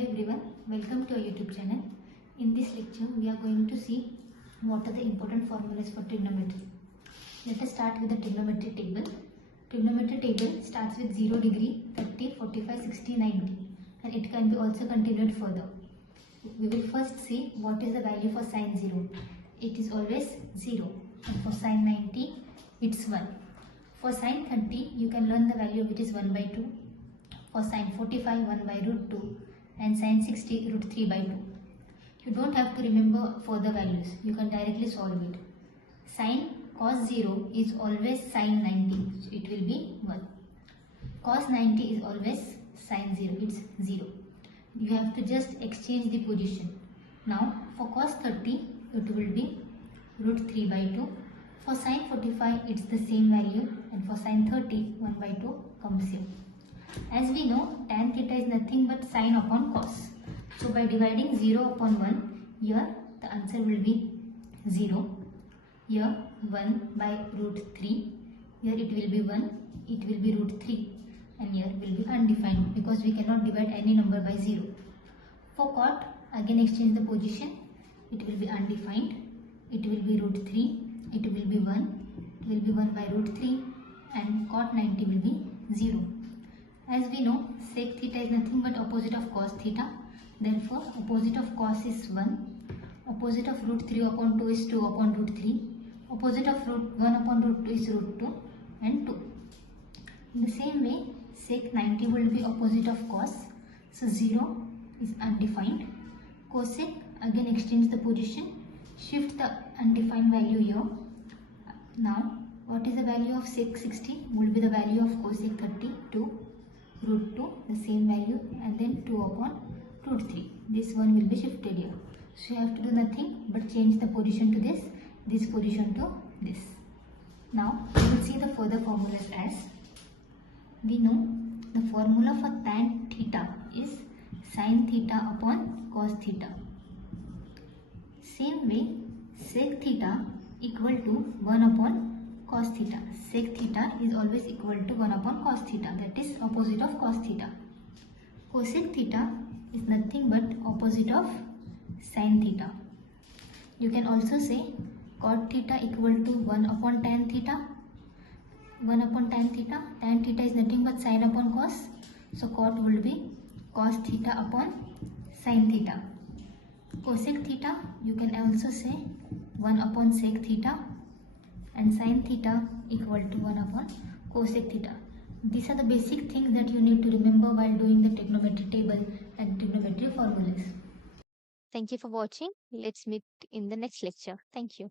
Hi everyone, welcome to our YouTube channel. In this lecture, we are going to see what are the important formulas for trigonometry. Let us start with the trigonometry table. Trigonometry table starts with 0 degree, 30, 45, 60, 90 and it can be also continued further. We will first see what is the value for sine 0. It is always 0 and for sine 90 it's 1. For sine 30 you can learn the value which is 1 by 2. For sine 45 1 by root 2 and sine 60 root 3 by 2. You don't have to remember further values, you can directly solve it. Sine cos 0 is always sine 90, so it will be 1. Cos 90 is always sine 0, it's 0. You have to just exchange the position. Now for cos 30 it will be root 3 by 2. For sine 45 it's the same value and for sine 30 1 by 2 comes here. As we know, tan theta is nothing but sine upon cos. So by dividing 0 upon 1, here the answer will be 0. Here 1 by root 3. Here it will be 1. It will be root 3. And here will be undefined because we cannot divide any number by 0. For cot, again exchange the position. It will be undefined. It will be root 3. It will be 1. It will be 1 by root 3. And cot 90 will be 0. As we know, sec theta is nothing but opposite of cos theta. Therefore, opposite of cos is 1. Opposite of root 3 upon 2 is 2 upon root 3. Opposite of root 1 upon root 2 is root 2 and 2. In the same way, sec 90 will be opposite of cos. So, 0 is undefined. Cosec, again exchange the position. Shift the undefined value here. Now, what is the value of sec 60? Will be the value of cosec 30, 2. Root 2, the same value, and then 2 upon root 3. This one will be shifted here. So you have to do nothing but change the position to this position to this. Now we will see the further formulas as we know the formula for tan theta is sin theta upon cos theta. Same way, sec theta equal to 1 upon cos theta. Sec theta is always equal to 1 upon cos theta, that is opposite of cos theta. Cosec theta is nothing but opposite of sin theta. You can also say cot theta equal to 1 upon tan theta. 1 upon tan theta. Tan theta is nothing but sin upon cos. So cot will be cos theta upon sin theta. Cosec theta you can also say 1 upon sec theta. And sin theta equal to 1 upon cosec theta. These are the basic things that you need to remember while doing the trigonometry table and trigonometry formulas. Thank you for watching. Let's meet in the next lecture. Thank you.